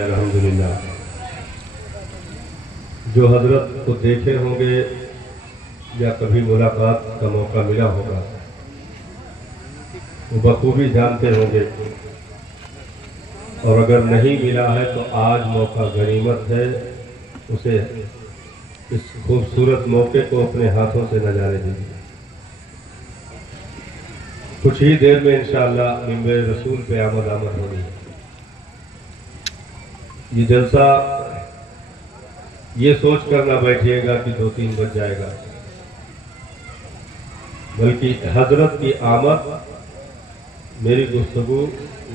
अल्हम्दुलिल्लाह। जो हजरत को देखे होंगे या कभी मुलाकात का मौका मिला होगा वो बखूबी जानते होंगे, और अगर नहीं मिला है तो आज मौका गनीमत है, उसे इस खूबसूरत मौके को अपने हाथों से न जाने दीजिए। कुछ ही देर में इंशाअल्लाह मिंबर रसूल पे आमद होनी है। ये जलसा ये सोच कर ना बैठिएगा कि 2-3 बज जाएगा, बल्कि हजरत की आमद, मेरी गुफ्तगू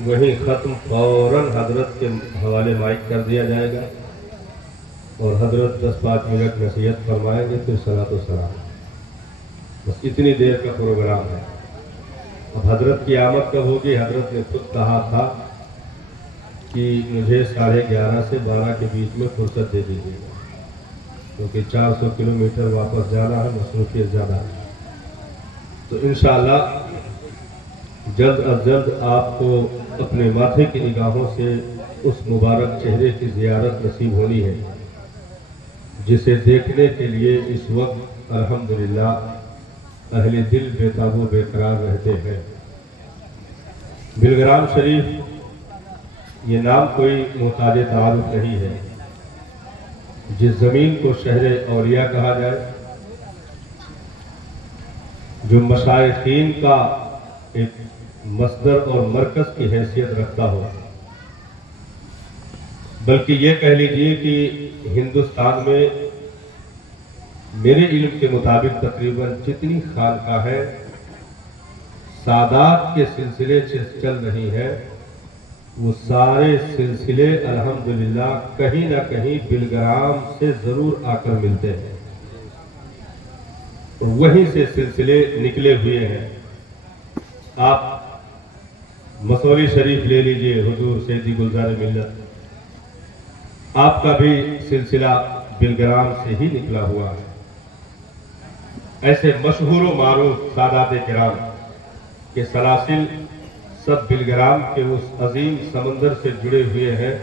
वहीं ख़त्म, फौरन हजरत के हवाले माइक कर दिया जाएगा और हजरत 10-5 मिनट नसीहत फरमाएंगे, फिर सलात व सलाम। बस इतनी देर का प्रोग्राम है। अब हजरत की आमद कब होगी? हजरत ने खुद कहा था कि मुझे 11:30 से 12 के बीच में फुर्सत दे दीजिएगा, क्योंकि 400 किलोमीटर वापस जाना है, मसरूफियत ज़्यादा है। तो इंशाअल्लाह जल्द अज जल्द आपको अपने माथे की निगाहों से उस मुबारक चेहरे की ज़ियारत नसीब होनी है, जिसे देखने के लिए इस वक्त अल्हम्दुलिल्लाह अहले दिल बेताबो बेकरार रहते हैं। बिलग्राम शरीफ ये नाम कोई मुताज तारुफ नहीं है। जिस ज़मीन को शहर औलिया कहा जाए, जो मशाइखीन का एक मस्दर और मरकज़ की हैसियत रखता हो, बल्कि ये कह लीजिए कि हिंदुस्तान में मेरे इल्म के मुताबिक तकरीबन जितनी खानकाहें सादात के सिलसिले से चल रही है, वो सारे सिलसिले अल्हम्दुलिल्लाह कहीं ना कहीं बिलग्राम से ज़रूर आकर मिलते हैं, और वहीं से सिलसिले निकले हुए हैं। आप मसौली शरीफ ले लीजिए, हुजूर सैयदी गुलजार मिल्लत, आपका भी सिलसिला बिलग्राम से ही निकला हुआ है। ऐसे मशहूर व मारूफ सादात किराम के सलासिल सब बिलग्राम के उस अजीम समंदर से जुड़े हुए हैं,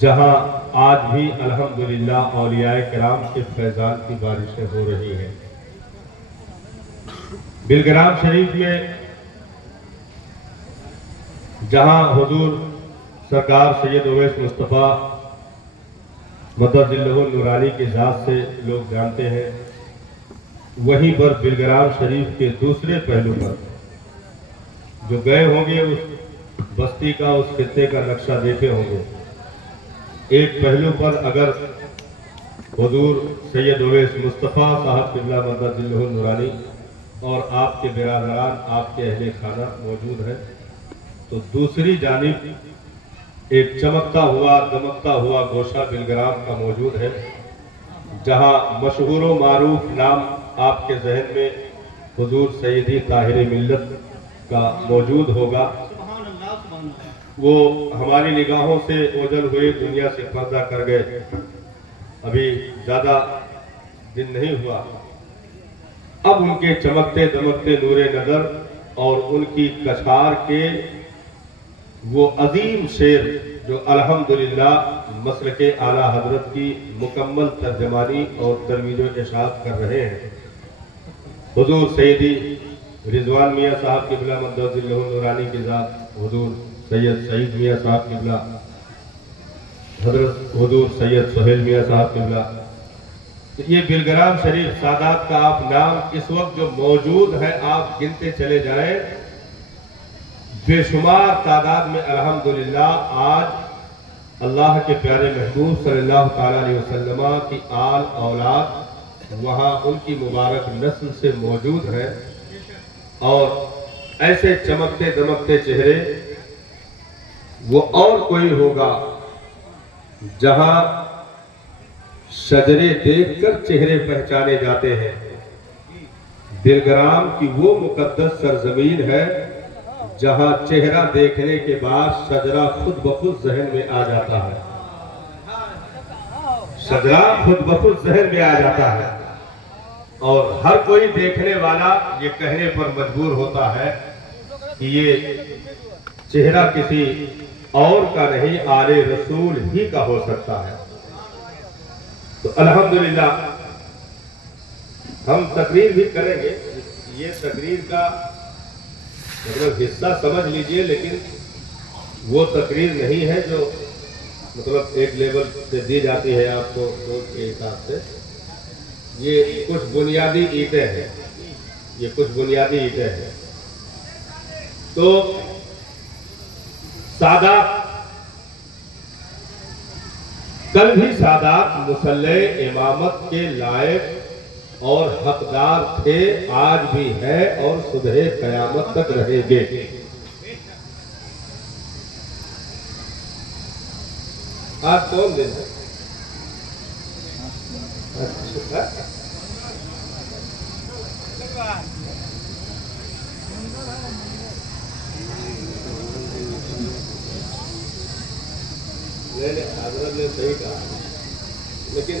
जहां आज भी अल्हम्दुलिल्लाह औलियाए किराम के फैजान की बारिशें हो रही हैं। बिलग्राम शरीफ में जहां हुजूर सरकार सैयद उवैस मुस्तफ़ा मददिल्लाहु नूरानी की ज़ात से लोग जानते हैं, वहीं पर बिलग्राम शरीफ के दूसरे पहलू पर जो गए होंगे उस बस्ती का, उस खित्ते का नक्शा देखे होंगे। एक पहलू पर अगर हुजूर सैयद उवैस मुस्तफ़ा साहब क़िबला मददिल्लाहु नूरानी और आपके बिरादरान, आपके अहले खाना मौजूद हैं, तो दूसरी जानिब एक चमकता हुआ दमकता हुआ गोशा बिलग्राम का मौजूद है, जहां मशहूर व मारूफ नाम आपके जहन में हुजूर सैयदी ताहिर मिल्लत का मौजूद होगा। वो हमारी निगाहों से ओझल हुए, दुनिया से पर्दा कर गए, अभी ज़्यादा दिन नहीं हुआ। अब उनके चमकते दमकते नूरे नज़र और उनकी कछार के वो अजीम शेर जो अल्हम्दुलिल्लाह मसलके आला हजरत की मुकम्मल तर्जमानी और तरवीज इरशाद कर रहे हैं, हुजूर सैयदी रिजवान मियाँ साहब क़िबला मददिल्लाहु नूरानी की ज़ात, हुजूर सैयद सईद मियाँ साहब क़िबला, हजरत हुजूर सैयद सुहेल मियाँ साहब क़िबला। ये बिलग्राम शरीफ सादात का आप नाम इस वक्त जो मौजूद है, आप गिनते चले जाएं, बेशुमार तादाद में अल्हम्दुलिल्लाह आज अल्लाह के प्यारे महबूब सल्लल्लाहु अलैहि वसल्लम की आल औलाद वहाँ उनकी मुबारक नस्ल से मौजूद है। और ऐसे चमकते दमकते चेहरे वो और कोई होगा जहां शजरे देखकर चेहरे पहचाने जाते हैं। बिलग्राम की वो मुकद्दस सरजमीन है जहां चेहरा देखने के बाद शजरा खुद ब खुद जहन में आ जाता है, शजरा खुद ब खुद जहन में आ जाता है, और हर कोई देखने वाला ये कहने पर मजबूर होता है कि ये चेहरा किसी और का नहीं, आले रसूल ही का हो सकता है। तो अल्हम्दुलिल्लाह हम तकरीर भी करेंगे। ये तकरीर का मतलब हिस्सा समझ लीजिए, लेकिन वो तकरीर नहीं है जो मतलब एक लेवल से दी जाती है आपको सोच के हिसाब से। ये कुछ बुनियादी ईंटें हैं, ये कुछ बुनियादी ईंटें हैं। तो सादात, कल भी सादात मुसल्ले इमामत के लायक और हकदार थे, आज भी है और सुबह कयामत तक रहेंगे। आज कौन दिन है? अच्छा, नहीं हजरत ने सही कहा, लेकिन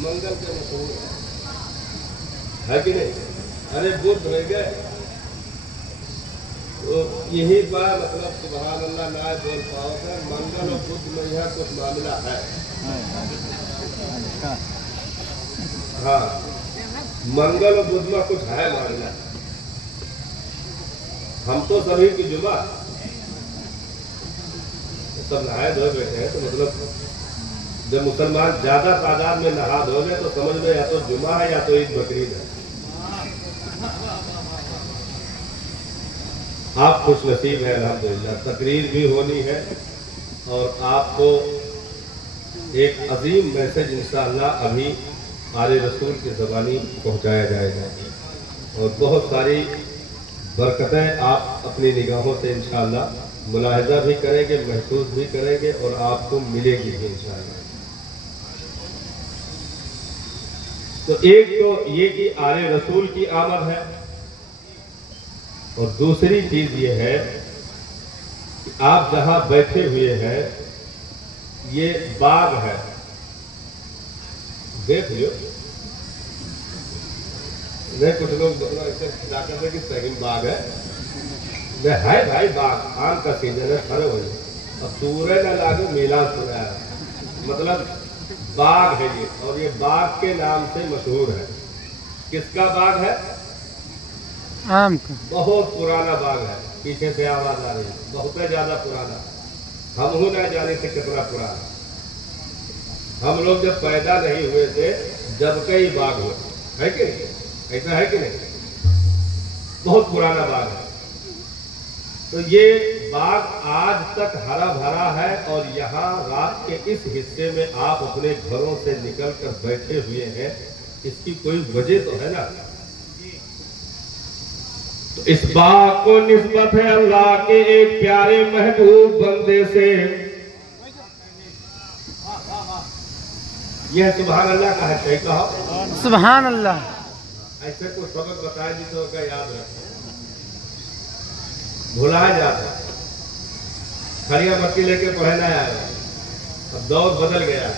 मंगल के मशहूर है कि नहीं? अरे बुद्ध हो गए तो यही बात मतलब सुभान अल्लाह ना बोल पाओगे। मंगल और बुद्ध में यह कुछ मामला है। हाँ, मंगल और बुद्ध में कुछ है मामला। हम तो सभी की जुमा सब नहाए धोए बैठे हैं, तो मतलब जब मुसलमान ज्यादा तादाद में नहा धोगे तो समझ में या तो जुमा है या तो ईद बकरीद है। आप खुश नसीब है अल्हम्दुलिल्लाह। तकरीर भी होनी है और आपको एक अजीम मैसेज इंशाअल्लाह अभी आले रसूल की ज़बानी पहुंचाया जाएगा और बहुत सारी बरकतें आप अपनी निगाहों से इंशाअल्लाह मुलाहिजा भी करेंगे, महसूस भी करेंगे और आपको मिलेगी भी इंशाअल्लाह। तो एक तो ये कि आले रसूल की आमद है और दूसरी चीज ये है कि आप जहां बैठे हुए हैं ये बाग है, देख लियो। नहीं कुछ लोग ऐसे जाकर कि सही बाग है, है भाई बाग, आम का सीजन है, खड़े हो अब सूर्य न लागे मेला सुना है, मतलब बाग है ये। और ये बाग के नाम से मशहूर है। किसका बाग है? आम का। बहुत पुराना बाग है। पीछे से आवाज आ रही है, बहुत ज्यादा पुराना। हम हो ना जाने से कितना पुराना। हम लोग जब पैदा नहीं हुए थे जब कई बाग हुए, है कि नहीं? ऐसा है कि नहीं? बहुत पुराना बाग है। तो ये बाग आज तक हरा भरा है और यहाँ रात के इस हिस्से में आप अपने घरों से निकलकर बैठे हुए हैं, इसकी कोई वजह तो है ना। तो इस बाग को निस्बत है अल्लाह के एक प्यारे महबूब बंदे से। यह सुभान अल्लाह का है, सही कहा सुभान अल्लाह। ऐसे को सबक बताया जी तो याद रखें, भुलाया जाता। खड़िया मक्की लेके पढ़ना आया, अब दौर बदल गया।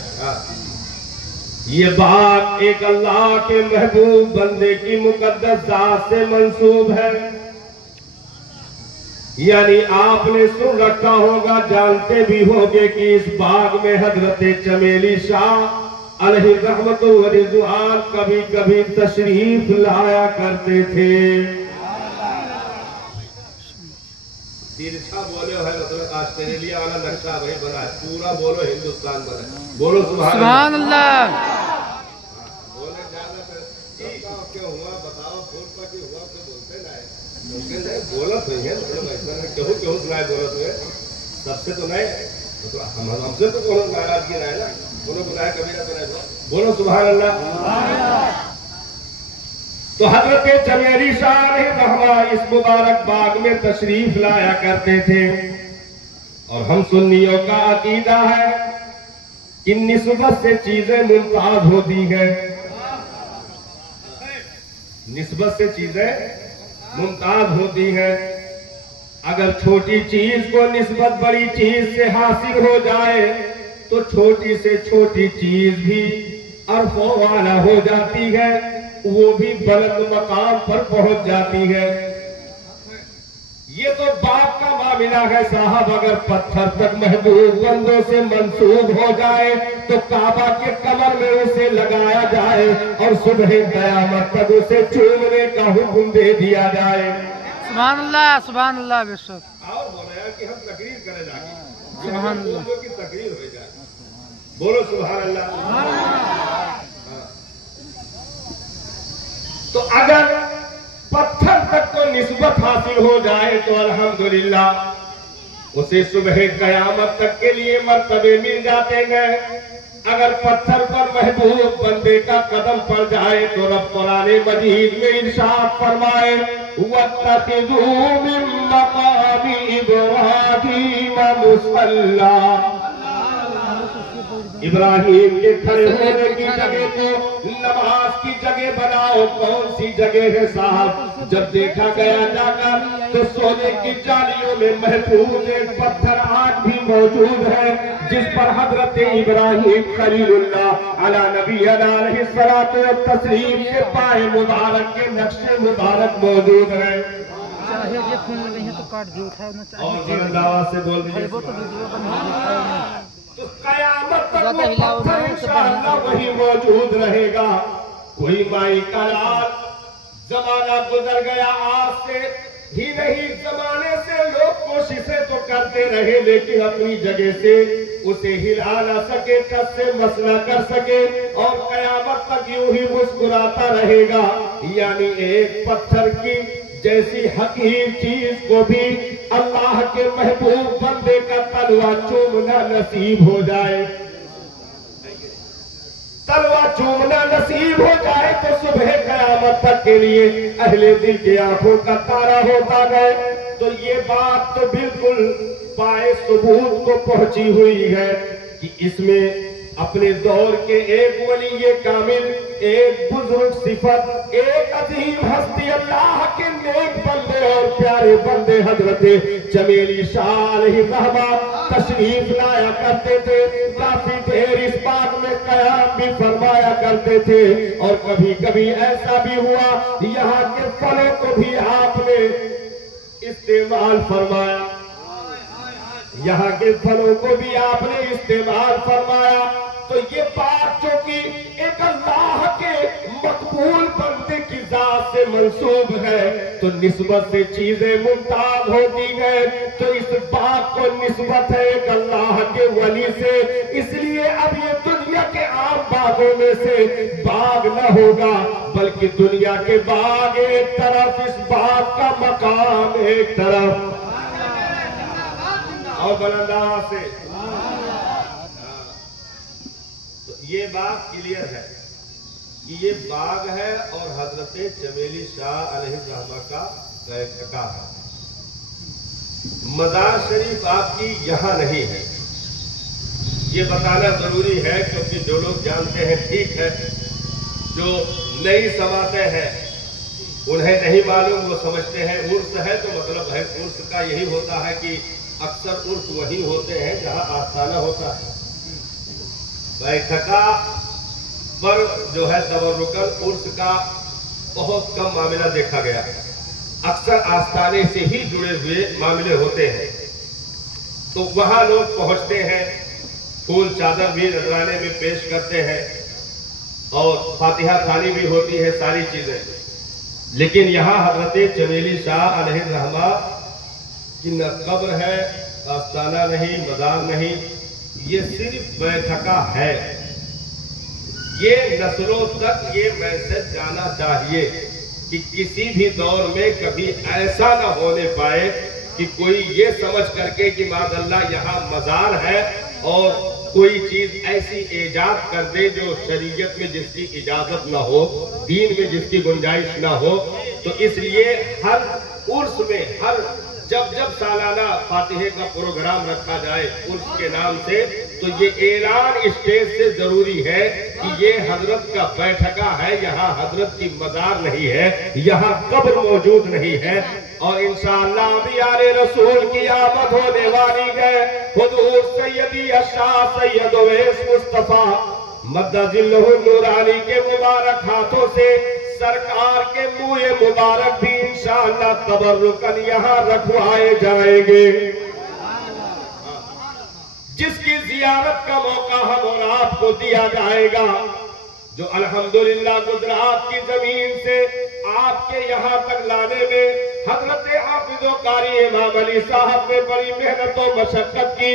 ये बात एक अल्लाह के महबूब बंदे की मुकद्दस जात से मंसूब है। यानी आपने सुन रखा होगा, जानते भी होंगे कि इस बाग में हजरत चमेली शाह अलैहि रहमत व रिज़वान कभी कभी तशरीफ लाया करते थे। तिरछा बोले है मतलब ऑस्ट्रेलिया वाला नक्शा वही बना है, पूरा बोलो हिंदुस्तान बना। बोलो सुभान अल्लाह। बोले ज्यादा क्यों हुआ बताओ, फूल पति हुआ तो बोलते ना है, बोला तो है मतलब ऐसा क्यों क्यों सुनाए बोलो तो है सबसे तो नहीं, मतलब हमसे तो कोनो नाराजगी ना है ना, बोलो बुलाए कभी ना बनाए, बोलो सुभान अल्लाह। तो हजरत चमेली शाह रहमा इस मुबारक बाग में तशरीफ लाया करते थे और हम सुन्नियों का अकीदा है कि निस्बत से चीजें मुमताज होती हैं, निस्बत से चीजें मुमताज होती हैं। अगर छोटी चीज को निस्बत बड़ी चीज से हासिल हो जाए तो छोटी से छोटी चीज भी अरफों वाला हो जाती है, वो भी बुलंद मकाम पर पहुंच जाती है। ये तो बाप का मामला है साहब। अगर पत्थर तक महबूब बंदों से मंसूब हो जाए तो काबा के कमर में उसे लगाया जाए और सुबह कयामत तक उसे चूमने का हुक्म दे दिया जाए। सुभान अल्लाह बेशक। और बोला कि हम तकरीर करे जाके सुभान अल्लाह की तकरीर हो जाए। बोलो सुभान अल्लाह। तो अगर पत्थर तक को निस्बत हासिल हो जाए तो अल्हम्दुलिल्लाह उसे सुबह कयामत तक के लिए मर्तबे मिल जाते हैं। अगर पत्थर पर महबूब बंदे का कदम पड़ जाए तो रब कुरान मजीद में इरशाद फरमाए वत्तखिज़ू मिन मक़ामी इब्राहीम मुसल्ला। इब्राहिम के खड़े होने की जगह को नमाज की जगह बनाओ। कौन सी जगह है साहब? जब देखा गया जाकर तो सोने की जालियों में महफूज एक पत्थर आज भी मौजूद है जिस पर हजरत इब्राहिम खलीलुल्लाह अला नबी अलैहि सलातो व तस्लीम के पाए मुबारक के नक्शे मुबारक मौजूद है। और दावा से बोल दीजिए तो कयामत तक वो पत्थर इंशाअल्लाह वही मौजूद रहेगा। कोई माई का लाल जमाना गुजर गया, आज से ही नहीं जमाने से लोग कोशिशें तो करते रहे लेकिन अपनी जगह से उसे हिला ना सके, टस से मस न कर सके और कयामत तक यूं ही मुस्कुराता रहेगा। यानी एक पत्थर की जैसी हकीर चीज को भी अल्लाह के महबूब बंदे का तलवा चूमना नसीब हो जाए, तलवा चूमना नसीब हो जाए तो सुबह कयामत तक के लिए अहले दिल की आंखों का तारा होता गए। तो ये बात तो बिल्कुल पाए सबूत को पहुंची हुई है कि इसमें अपने दौर के एक वली कामिल, एक बुजुर्ग सिफत, एक अजीम हस्ती अल्लाह के नेक बंदे और प्यारे बंदे हजरत चमेली शाह अलैहिर्रहमा तशरीफ लाया करते थे। काफी देर इस बात में कयाम भी फरमाया करते थे और कभी कभी ऐसा भी हुआ यहाँ के फलों को भी आपने इस्तेमाल फरमाया, यहाँ के फलों को भी आपने इस्तेमाल फरमाया। तो ये बात जो कि एक अल्लाह के मकबूल बंदे की जात से मंसूब है तो निस्बत से चीजें मुमताज होती हैं। तो इस बात को निस्बत है एक अल्लाह के वली से, इसलिए अब ये दुनिया के आम बागों में से बाग न होगा बल्कि दुनिया के बाग एक तरफ, इस बाग का मकाम एक तरफ। और बुलंदा से तो ये बात क्लियर है कि ये बाग है और हजरत चमेली शाह अलैहिर्रहमा का बैठका है। मजार शरीफ आपकी यहाँ नहीं है, ये बताना जरूरी है क्योंकि जो लोग जानते हैं ठीक है, जो नहीं समाते हैं उन्हें नहीं मालूम, वो समझते हैं उर्स है तो मतलब है। उर्स का यही होता है कि अक्सर उर्स वही होते हैं जहां आस्थाना होता है। बैठका पर जो है तबर्रुकन उर्स का बहुत कम मामला देखा गया, अक्सर आस्थाने से ही जुड़े हुए मामले होते हैं। तो वहां लोग पहुंचते हैं, फूल चादर भी नजराने में पेश करते हैं और फातिहा खानी भी होती है, सारी चीजें। लेकिन यहाँ हजरत चमेली शाह अलैहिर्रहमा कि न कब्र है, आस्थाना नहीं, मजार नहीं, ये सिर्फ बैठका है। ये नस्लों तक ये मैसेज जाना चाहिए कि किसी भी दौर में कभी ऐसा न होने पाए कि कोई ये समझ करके कि माज़अल्लाह यहाँ मजार है और कोई चीज ऐसी इजाद कर दे जो शरीयत में जिसकी इजाजत न हो, दीन में जिसकी गुंजाइश न हो। तो इसलिए हर उर्स में, हर जब सालाना फातिहे का प्रोग्राम रखा जाए उर्स के नाम से, तो ये ऐलान स्टेज से जरूरी है कि ये हजरत का बैठका है, यहाँ हजरत की मजार नहीं है, यहाँ कब्र मौजूद नहीं है। और इंशाअल्लाह भी यारे रसूल की आमद होने वाली है। हुजूर सैयदी अशाह सैयद उवैस मुस्तफा मद्दजिल्लहु नूरानी के मुबारक हाथों से सरकार के मुँह मुबारक भी इंशाअल्लाह तबर्रुकन यहाँ रखवाए जाएंगे। जिसकी जियारत का मौका हम और आपको दिया जाएगा, जो अल्हम्दुलिल्लाह गुजरात की जमीन से आपके यहाँ तक लाने में हजरत हाफिज़ो कारी इमाम अली साहब ने बड़ी मेहनत और मशक्कत की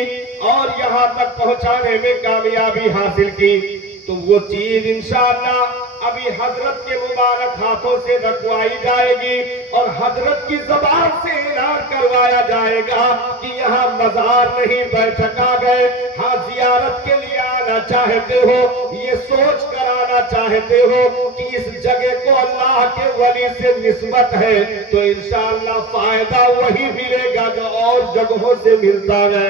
और यहाँ तक पहुँचाने में कामयाबी हासिल की, तो वो चीज इंशाअल्लाह अभी हजरत के मुबारक हाथों से रखवाई जाएगी और हजरत की ज़बान से ऐलान करवाया जाएगा कि यहाँ मजार नहीं बैठक आ गए। हाँ, जियारत के लिए आना चाहते हो, ये सोच कर आना चाहते हो कि इस जगह को अल्लाह के वली से निस्बत है, तो इंशाअल्लाह फायदा वही मिलेगा जो और जगहों से मिलता है।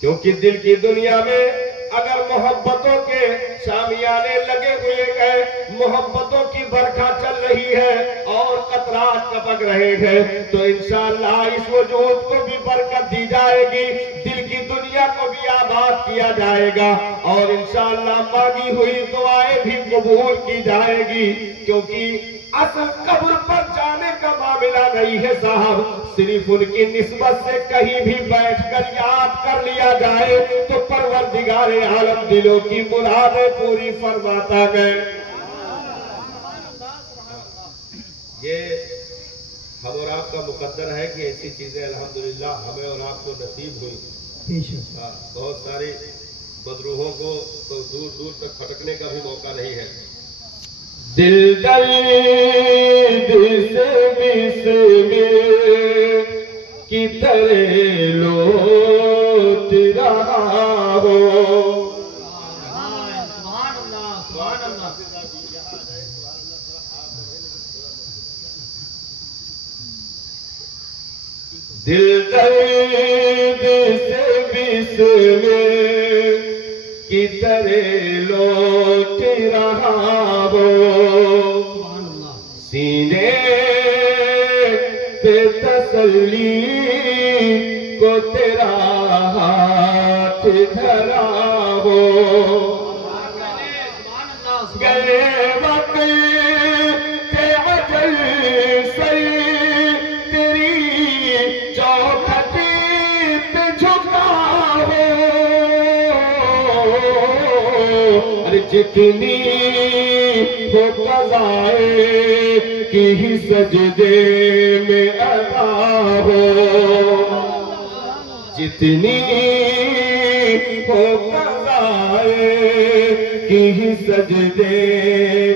क्योंकि दिल की दुनिया में अगर मोहब्बतों के शामियाने लगे हुए गए, मोहब्बतों की बरखा चल रही है और कतरात टपक रहे हैं, तो इंशाअल्लाह इस वजूद को भी बरकत दी जाएगी, दिल की दुनिया को भी आबाद किया जाएगा और इंशाअल्लाह मांगी हुई दुआएं भी कबूल की जाएगी। क्योंकि असल कब्र पर जाने का मामला नहीं है साहब, सिर्फ उनकी निस्बत से कहीं भी बैठकर याद कर लिया जाए तो परवरदिगारे आलम दिलों की मुरादें पूरी फरमाता गए। ये हम और आपका मुकद्दर है कि ऐसी चीजें अल्हम्दुलिल्लाह हमें और आपको नसीब हुई। बहुत सारे बदरूहों को तो दूर दूर तक फटकने का भी मौका नहीं है। दिल दर्द से बिस्मिल की तरह लौट रहा हो, दिल दर्द से बिस्मिल की तरह लौट रहा हो, सीने पे तसल्ली को तेरा हाथ धरा हो, गए वक्त ते अजल से तेरी चौखट पे झुका हो, अरे जितनी हो कज़ाए की ही सजदे में अदा हो, जितनी हो कज़ाए की ही सजदे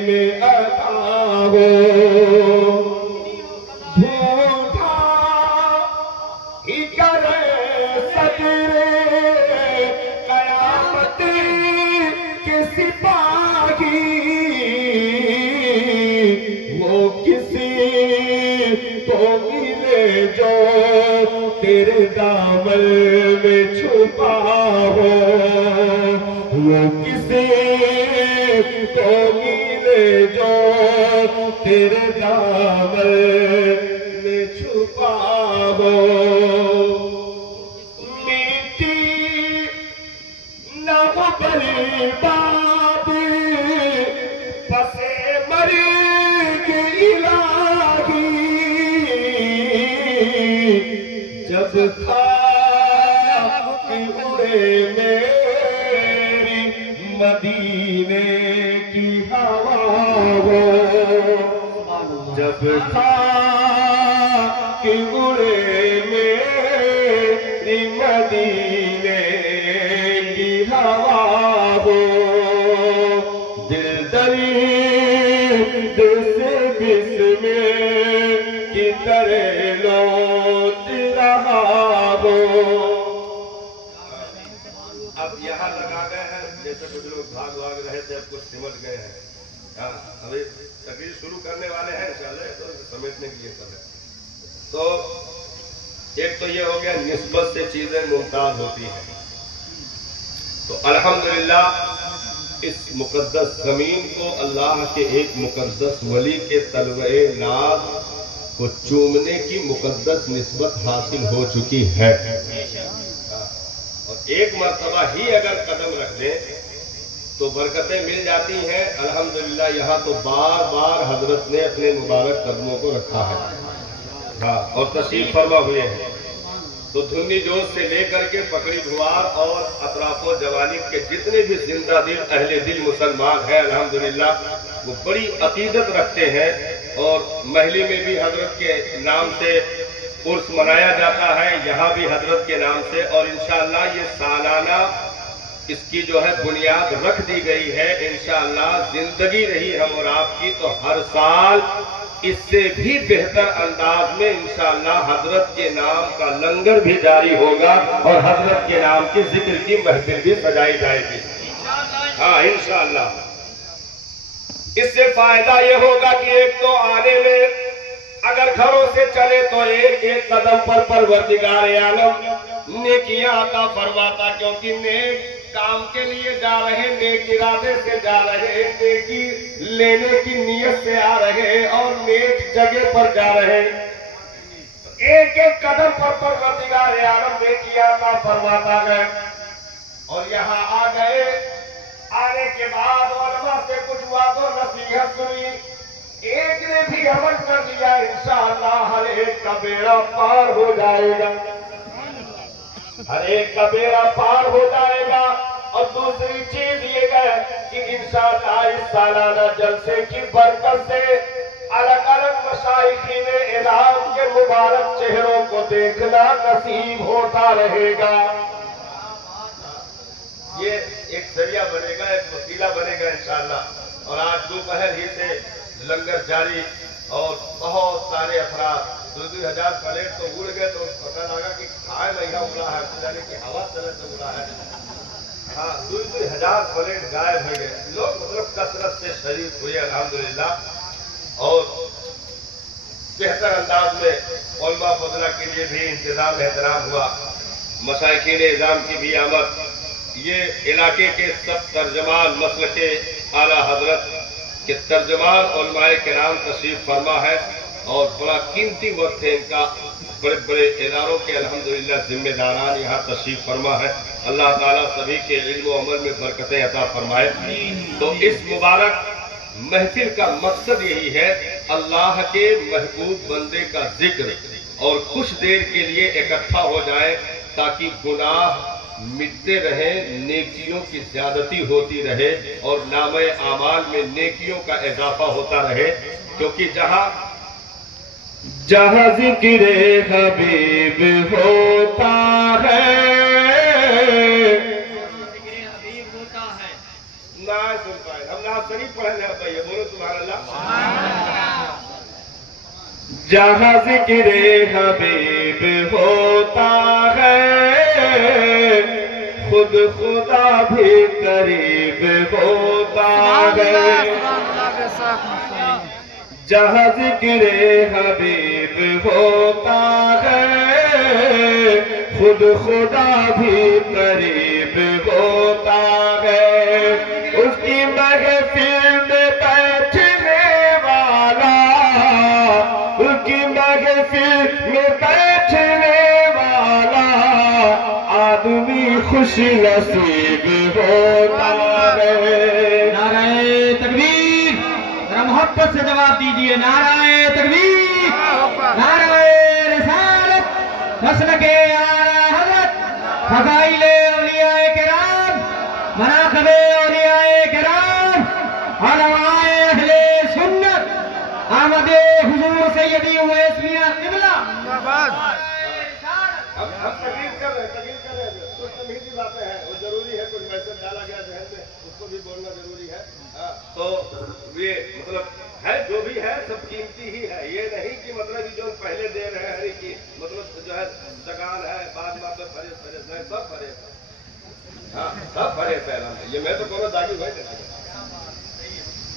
में अदा हो, भूखा ही करे सदरे कयामत के सिपाही, वो किसी को मिले जो तेरे दामन में छुपा हो, वो किसी को मिले जो तेरे दामन में छुपा हो, मीठी न हो बर्बाद बसे मर्ग इलाही, जब खाक उड़े मेरी मदीने की हवा हो, जब खाक उड़े मेरी मदीने की हवा हो, दिल दर्द से बिस्मिल की तरह लौट रहा हो। अब यहाँ लगा गए हैं, जैसे कुछ लोग भाग रहे थे, अब कुछ सिमट गए हैं। अभी तकरीर शुरू करने वाले हैं इंशाअल्लाह, तो समेटने के लिए कर रहे हैं। तो एक तो ये हो गया निस्बत से चीजें मुमताज होती हैं। तो अल्हम्दुलिल्लाह इस मुकद्दस जमीन को अल्लाह के एक मुकद्दस वली के तलवे नाज को चूमने की मुकद्दस निस्बत हासिल हो चुकी है। और एक मर्तबा ही अगर कदम रख दें तो बरकतें मिल जाती हैं। अल्हम्दुलिल्लाह यहाँ तो बार बार हजरत ने अपने मुबारक कदमों को रखा है, हाँ, और तशरीफ फरमा हुए हैं। तो धुन्नी जोश से लेकर के पकड़ी भुआर और अतराफो जवानी के जितने भी जिंदा दिल अहले दिल मुसलमान हैं, अल्हम्दुलिल्लाह वो बड़ी अकीदत रखते हैं। और महली में भी हजरत के नाम से उर्स मनाया जाता है, यहाँ भी हजरत के नाम से। और इंशाअल्लाह ये सालाना इसकी जो है बुनियाद रख दी गई है। इंशाअल्लाह जिंदगी रही हम और आपकी तो हर साल इससे भी बेहतर अंदाज में इंशाअल्लाह हजरत के नाम का लंगर भी जारी होगा और हजरत के नाम के जिक्र की महफिल भी सजाई जाएगी, हाँ इंशाअल्लाह। इससे फायदा ये होगा कि एक तो आने में अगर घरों से चले तो एक एक कदम पर परवरदिगार आलम नेकियां अता फरमाता, क्योंकि नेक काम के लिए जा रहे, नेक इरादे से जा रहे, नेकी लेने की नीयत से आ रहे और नेक जगह पर जा रहे। एक एक कदम पर परवरदिगार आलम नेकियां अता फरमाता गए। और यहाँ आ गए, आने के बाद उलमा से कुछ वादो नसीहत सुनी, एक ने भी अमल कर लिया इंशाअल्लाह हर एक का बेड़ा पार हो जाएगा, हर एक का बेड़ा पार हो जाएगा। और दूसरी चीज ये है कि इंशाअल्लाह इस सालाना जलसे की बरकत से अलग अलग मशाइखीन इलाम के मुबारक चेहरों को देखना नसीब होता रहेगा। ये एक जरिया बनेगा, एक वसीला बनेगा इंशाअल्लाह। और आज दोपहर ही से लंगर जारी और बहुत सारे अफराद 2,000 प्लेट तो उड़ गए, तो पता लगा कि खाए महिला उड़ा है, जाने की हवा चले तो उड़ा है, हाँ 2,000 प्लेट गायब हो गए। लोग मतलब कसरत से शरीक हुए अल्हम्दुलिल्लाह। और बेहतर अंदाज में उलमा फजला के लिए भी इंतजाम एहतराम हुआ, मशाइखीन इज़ाम की भी आमद। ये इलाके के सब तर्जमान मसल के आला हजरत के तर्जमान उलमाए किराम तशरीफ फरमा है और बड़ा कीमती वक्त है इनका। बड़े बड़े इदारों के अल्हम्दुलिल्लाह जिम्मेदारान यहाँ तशरीफ फरमा है। अल्लाह ताला सभी के इल्म व अमल में बरकतें अता फरमाए। तो इस मुबारक महफिल का मकसद यही है, अल्लाह के महबूब बंदे का जिक्र और कुछ देर के लिए इकट्ठा हो जाए ताकि गुनाह मिटते रहे, नेकियों की ज्यादती होती रहे और नामे आमाल में नेकियों का इजाफा होता रहे। क्योंकि जहां जिक्र हबीब होता है, ना सुन पाए हम ना शरीफ पढ़े ना पाइए, बोलो सुभान अल्लाह। जहां जिक्र हबीब होता है खुद खुदा भी करीब होता है। जहाँ जिक्र हबीब होता है खुद खुदा भी करीब होता है। उसकी महफिल में बैठने वाला, उसकी महफिल में बैठने वाला आदमी खुश नसीब होता है। नाराए तकबीर, जरा मोहब्बत से जवाब दीजिए। नाराए तकबीर, नाराए रिसालत, मसलके आला हज़रत, फज़ाइले औलियाए किराम, मनाक़िबे औलियाए किराम, उलमाए अहले सुन्नत, आमदे हुजूर सैयदी उवैस मियां क़िबला। हम तकरीर कर रहे हैं, कुछ तमीज़ी बातें हैं, वो जरूरी है, कुछ मैसेज डाला गया जहन में, उसको भी बोलना जरूरी है। तो ये मतलब है जो भी है सब कीमती ही है। ये नहीं कि मतलब जो पहले दे रहे हैं कि मतलब जो है दगान है, बाद में फरेज नहीं, सब फरेज है, हाँ सब फरेज है। ये मैं तो कोनो दागी भाई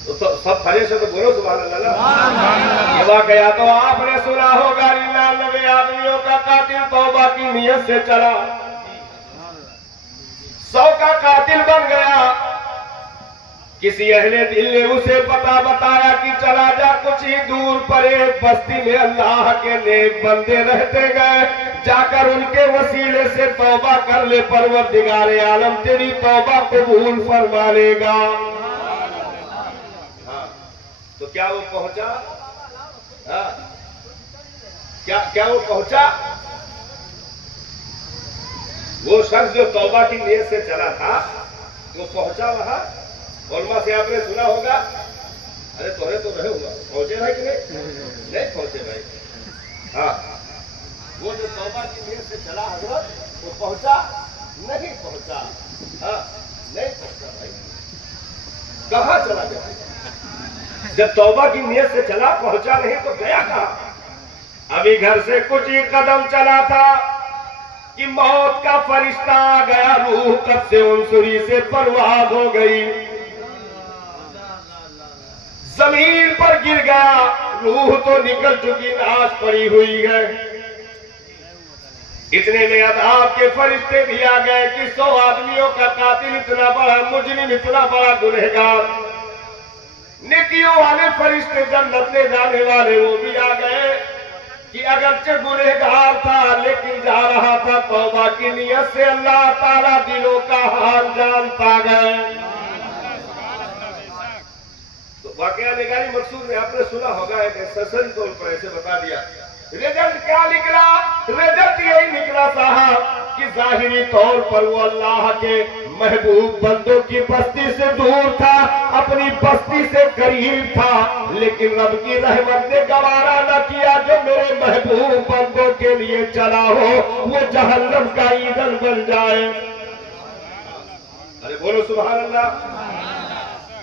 तो सब फरेज है, तो बोलो सुभान अल्लाह। ये वाकया तो आपने सुना होगा, 99 आदमियों का कातिल तौबा की नियत से चला, 100 का कातिल बन गया। किसी अहले दिल ने उसे पता बताया कि चला जा कुछ ही दूर पर एक बस्ती में अल्लाह के नेक बंदे रहते गए। जाकर उनके वसीले से तौबा कर ले, परवरदिगार आलम तेरी तौबा कबूल फरमा लेगा। हाँ, तो क्या वो पहुंचा? हाँ, क्या वो पहुंचा? वो शख्स जो तौबा की नीयत से चला था वो पहुंचा वहां? उलमा से आपने सुना होगा, अरे तोरे तो रहे होगा, पहुंचे भाई कि नहीं पहुंचे भाई। हाँ, वो जो तौबा की नीयत से चला हजरत वो पहुंचा? नहीं पहुंचा। हाँ, नहीं पहुंचा भाई। कहां चला गया? जब तौबा की नीयत से चला पहुंचा नहीं तो गया कहां? अभी घर से कुछ ही कदम चला था कि मौत का फरिश्ता आ गया, रूह कब से उनसुरी से परवाज हो गई, जमीन पर गिर गया, रूह तो निकल चुकी, लाश पड़ी हुई है। इतने में अदाब के फरिश्ते भी आ गए कि 100 आदमियों का कातिल, इतना बड़ा मुजरिम, इतना बड़ा गुनहगार, नेकियों वाले फरिश्ते, जन्नत ले जाने वाले वो भी आ गए कि अगरचे गुनहगार था लेकिन जा रहा था तौबा की नियत से। अल्लाह ताला दिलों का हाल जानता गए। तो वाकया निगारी मकसूद में आपने सुना होगा, एक ससरी तौर पर ऐसे बता दिया। रिजल्ट क्या निकला? रिजल्ट यही निकला साहब कि जाहिरी तौर पर वो अल्लाह के महबूब बंदों की बस्ती से दूर था, अपनी बस्ती से करीब था, लेकिन रब की रहमत ने गवारा न किया जो मेरे महबूब बंदों के लिए चला हो वो जहन्नम का ईंधन बन जाए। अरे बोलो सुभान अल्लाह।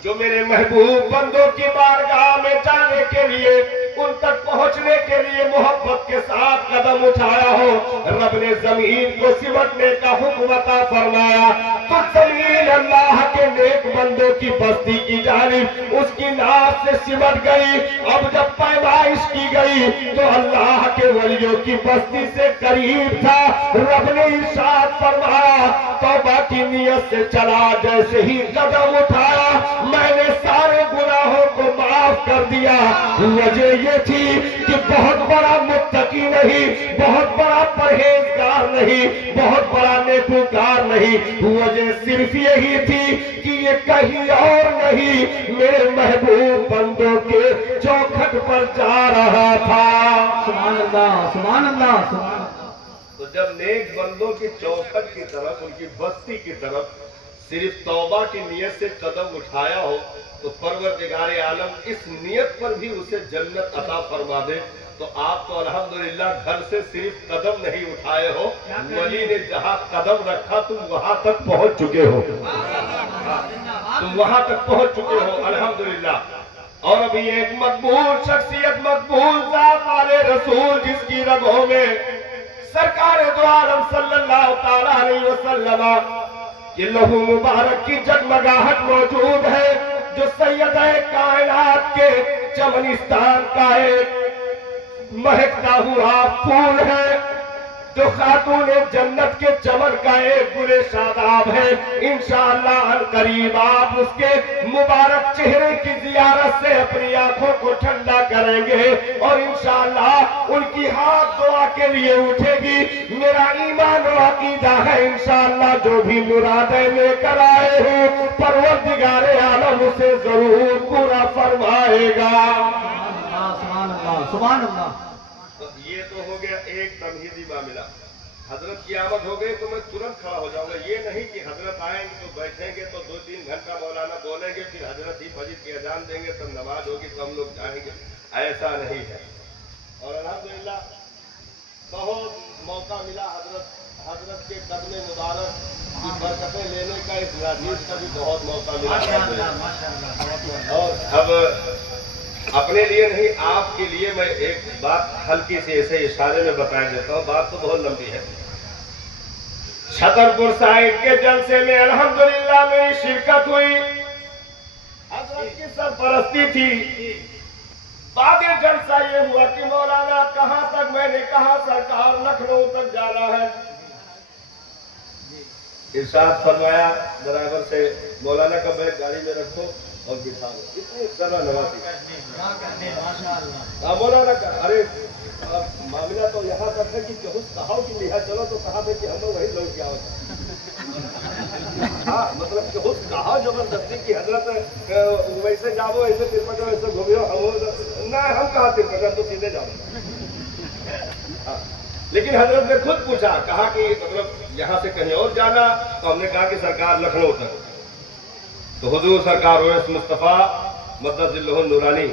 जो मेरे महबूब बंदों की बारगाह में जाने के लिए, उन तक पहुंचने के लिए मोहब्बत के साथ कदम उठाया हो, रब ने जमीन को सिमटने का हुक्म अता फरमाया तो जमीन अल्लाह के नेक बंदों की बस्ती की जानिब उसकी नाव से सिमट गई। अब जब पैमाइश की गई तो अल्लाह के वलियों की बस्ती से करीब था। रब ने इरशाद फरमाया, तौबा की नियत से चला, जैसे ही कदम उठाया मैंने सारे गुनाहों को माफ कर दिया। वजह ये थी कि बहुत बड़ा मुत्तकी नहीं, बहुत बड़ा परहेजगार नहीं, बहुत बड़ा नेकूकार नहीं, वजह सिर्फ यही थी कि ये कहीं और नहीं मेरे महबूब बंदों के चौखट पर जा रहा था। सुभान अल्लाह, सुभान अल्लाह, सुभान। तो जब नेक बंदों की चौखट की तरफ, उनकी बस्ती की तरफ सिर्फ तौबा की नियत से कदम उठाया हो तो परवरदिगार आलम इस नियत पर भी उसे जन्नत अता फरमा दे। तो आप तो अल्हम्दुलिल्लाह घर से सिर्फ कदम नहीं उठाए हो, वली ने जहां कदम रखा तुम वहां तक पहुंच चुके हो, तुम वहां तक पहुंच चुके हो अल्हम्दुलिल्लाह। और अभी एक मकबूल शख्सियत, मकबूल ज़ात वाले रसूल जिसकी रगों में सरकार दो आलम सल्लल्लाहु ताला अलैहि वसल्लम के लहू मुबारक की जगमगाहट मौजूद है, जो सैयद कायनात के चमनिस्तान का एक महकता हुआ फूल है, जो खातून जन्नत के चमन का एक गुले शादाब है। इंशाअल्लाह करीब आप उसके मुबारक चेहरे की जियारत से अपनी आंखों को ठंडा करेंगे और इंशाअल्लाह उनकी हाथ दुआ के लिए उठेगी। मेरा ईमान और अकीदा है इंशाअल्लाह जो भी मुरादें लेकर आए हो परवरदिगार आलम उसे जरूर पूरा फरमाएगा। सुभान अल्लाह, सुभान अल्लाह। तो ये तो हो गया एक तमहीदी मामला। हजरत की आमद हो गई तो मैं तुरंत खड़ा हो जाऊंगा। ये नहीं कि हजरत आएंगे तो बैठेंगे तो 2-3 घंटा मौलाना बोलेंगे, फिर हजरत ही फजर की अजान देंगे, तब नमाज होगी तो हम लोग जाएंगे, ऐसा नहीं है। और अल्हम्दुलिल्लाह बहुत मौका मिला हजरत के कदमे मुबारक की बरकतें लेने का, इस नाजीज का भी बहुत मौका मिला। और अब अपने लिए नहीं आपके लिए मैं एक बात हल्की से ऐसे इशारे में बता देता हूँ, बात तो बहुत लंबी है। छतरपुर साहिब के जलसे में अल्हम्दुलिल्लाह मेरी शिरकत हुई, हजरत की सरपरस्ती थी। बाद जलसा ये हुआ कि मौलाना कहाँ तक, मैंने कहा सरकार लखनऊ तक जाना है। इरशाद फरमाया ड्राइवर से, मौलाना का बैग गाड़ी में रखो, और बिठा लो, इतनी सरल नवाजी। मौलाना का अरे मामला तो यहाँ तक है कि कहा कि लिहा चलो तो कहा था कि हम लोग वही लौट गया होता। हाँ मतलब कहा जबरदस्ती की हजरत वैसे जाओ ऐसे तिरपटा वैसे घूमियो हम ना, हम कहा तिरपटा तो सीधे जाओ। हाँ लेकिन हजरत ने खुद पूछा, कहा कि मतलब यहाँ से कहीं और जाना, तो हमने कहा कि सरकार लखनऊ तक। तो हुजूर सरकार ओवैस मुस्तफा मद्दजिल्लहुल नूरानी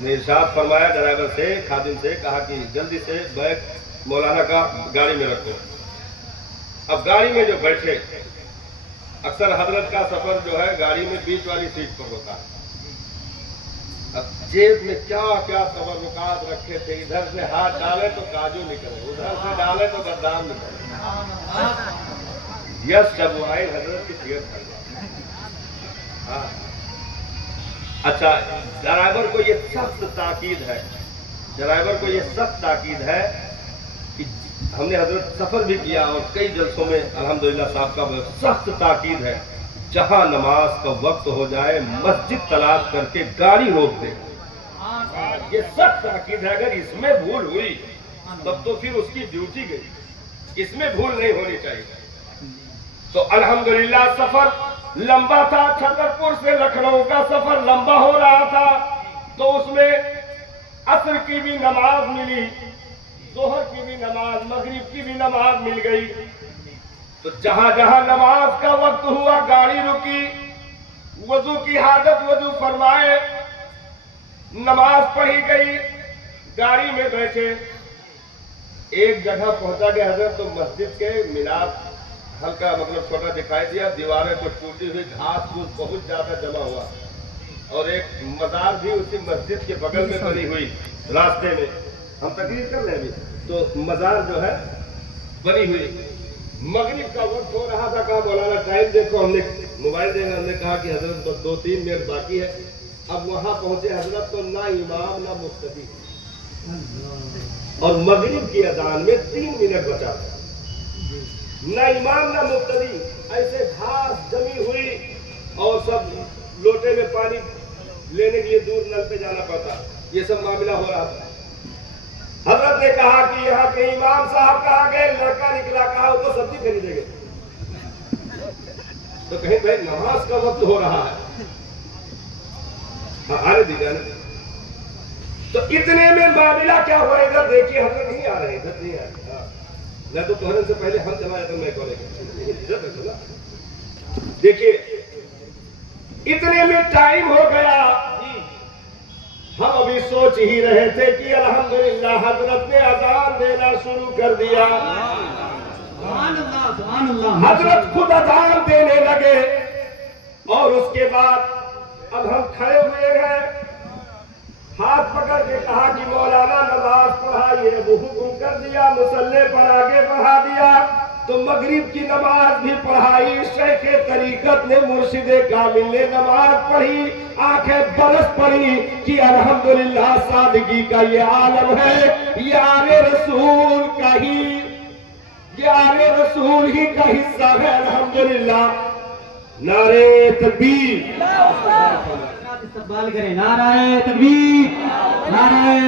ने इरशाद फरमाया ड्राइवर से, खादिम से, कहा कि जल्दी से बैग मौलाना का गाड़ी में रखो। अब गाड़ी में जो बैठे, अक्सर हजरत का सफर जो है गाड़ी में बीच वाली सीट पर होता है। अब जेब में क्या क्या तबरुकात रखे थे, इधर से हाथ डाले तो काजू निकले, उधर से डाले तो बदाम निकले। यस जब आए हजरत की सीरत कर। हाँ अच्छा, ड्राइवर को ये सख्त ताकीद है, ड्राइवर को ये सख्त ताकीद है कि हमने हजरत सफर भी किया और कई जलसों में अल्हम्दुलिल्लाह साहब का सख्त ताकीद है, जहां नमाज का वक्त हो जाए मस्जिद तलाश करके गाड़ी रोक दे। ये सख्त ताकीद है, अगर इसमें भूल हुई तब तो फिर उसकी ड्यूटी गई, इसमें भूल नहीं होनी चाहिए। तो अल्हम्दुलिल्लाह सफर लंबा था, छतरपुर से लखनऊ का सफर लंबा हो रहा था, तो उसमें असर की भी नमाज मिली, जोहर की भी नमाज, मगरिब की भी नमाज मिल गई। तो जहां जहां नमाज का वक्त हुआ गाड़ी रुकी, वजू की हाजत वजू फरमाए, नमाज पढ़ी गई, गाड़ी में बैठे, एक जगह पहुंचा गया हजरत, तो मस्जिद के मीनार हल्का मतलब छोटा दिखाई दिया, दीवारें कुछ टूटी हुई, घास फूस बहुत ज्यादा जमा हुआ, और एक मजार भी उसी मस्जिद के बगल में बनी हुई रास्ते में। हम तकरीर कर रहे हैं तो मजार जो है बनी हुई। मगरिब का वक्त हो रहा था, कहा मौलाना टाइम देखो, हमने मोबाइल देखा, हमने कहा कि हजरत बस 2-3 मिनट बाकी है। अब वहां पहुंचे हजरत तो ना इमाम ना मुफ्ती, और मगरिब की अजान में 3 मिनट बचा था, ना इमाम ना मुफ्ती, ऐसे घास जमी हुई और सब लोटे में पानी लेने के लिए दूर नल पे जाना पड़ता, ये सब मामला हो रहा था। हजरत ने कहा कि यहाँ के इमाम साहब कहाँ गए, लड़का निकला, कहा वो तो सब्जी खरीदेंगे। तो कहीं भाई नमाज का वक्त हो रहा है, हाँ आने दीजिए। तो इतने में मामला क्या हुआ, इधर देखिए हजरत नहीं आ रहे, इधर नहीं आ रहे, मैं तो तुहरे से पहले हम चला जाता, मैं कॉलेज। देखिए इतने में टाइम हो गया, हम अभी सोच ही रहे थे कि अल्हम्दुलिल्लाह हजरत ने अजान देना शुरू कर दिया। हजरत खुद अजान देने लगे, और उसके बाद अब हम खड़े हुए हैं, हाथ पकड़ के कहा कि मौलाना नमाज पढ़ाइए, वो हुक्म कर दिया, मुसल्ले पर आगे बढ़ा दिया। तो मगरिब की नमाज भी पढ़ाई, शेख तरीकत ने मुर्शिदे कामिल ने नमाज पढ़ी, आंखें बरस पड़ी कि अल्हम्दुलिल्लाह सादगी का ये आलम है, यारे रसूल का ही, यारे रसूल ही का हिस्सा है अल्हम्दुलिल्लाह। नारे तकबीर, इस्तकबाल करें, नारे तकबीर, नारे